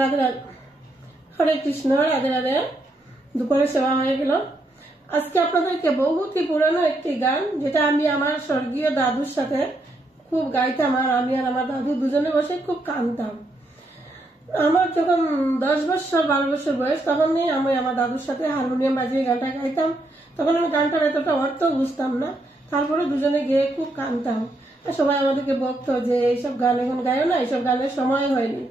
রাধে রাধে, হরে কৃষ্ণ, রাধে রাধে। দুপুরে সেবা হয়ে গেল। আজকে আপনাদেরকে বহুতই পুরানো একটি গান, যেটা আমি আমার স্বর্গীয় দাদুর সাথে খুব গাইতাম, আর আমি আর আমার দাদু দুজনে বসে খুব কাঁদতাম। আমার যখন 10 বছর 12 বছর বয়স, তখন আমি আমার দাদুর সাথে হারমোনিয়াম বাজিয়ে গানটা গাইতাম। তখন আমি গানটার এতটা অর্থ বুঝতাম না, তারপরে দুজনে গিয়ে খুব কাঁদতাম। আর সবাই আমাদেরকে বলতো যে এইসব গান এখন গায়ো না, এইসব গানের সময় হয়নি।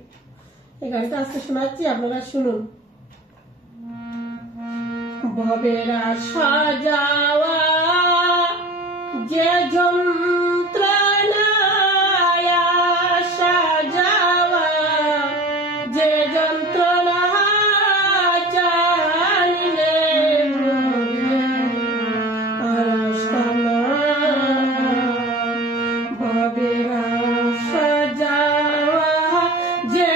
এই গানটা আজকে শোনাচ্ছি, আপনারা শুনুন। ভবেরা সাজাওয়া যে যন্ত্রণায় সাজাওয়া, যে যন্ত্রণা জানিলে ভবেরা সাজাওয়া যে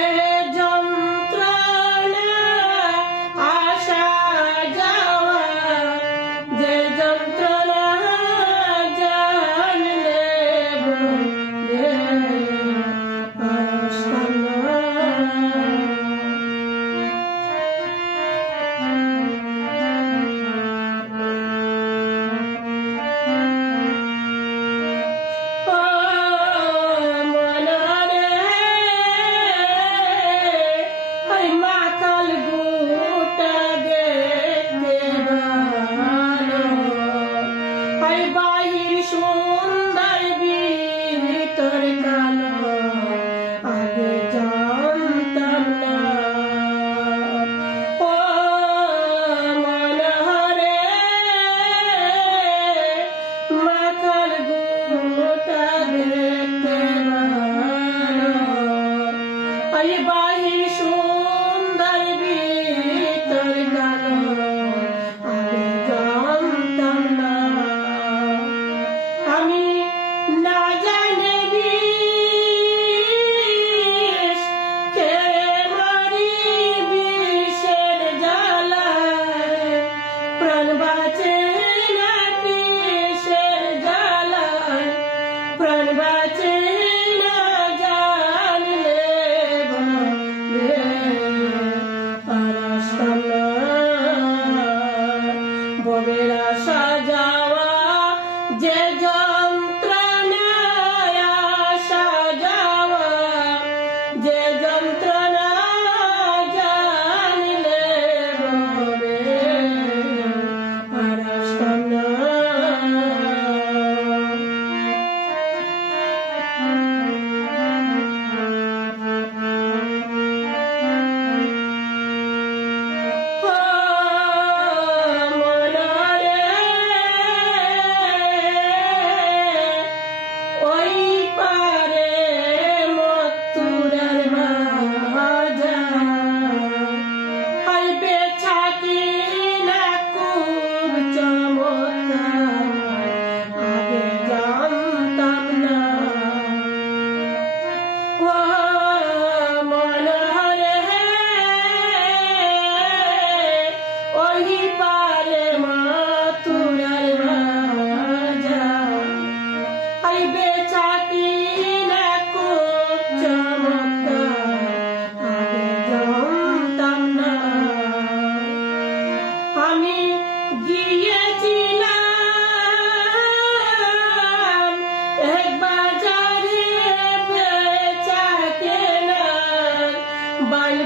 ভবেরা সাজাওয়া যে যন্ত্রণায় সাজাওয়া, যে যন্ত্রণা জানিলে ভবে আরাসনা।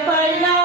পাইলা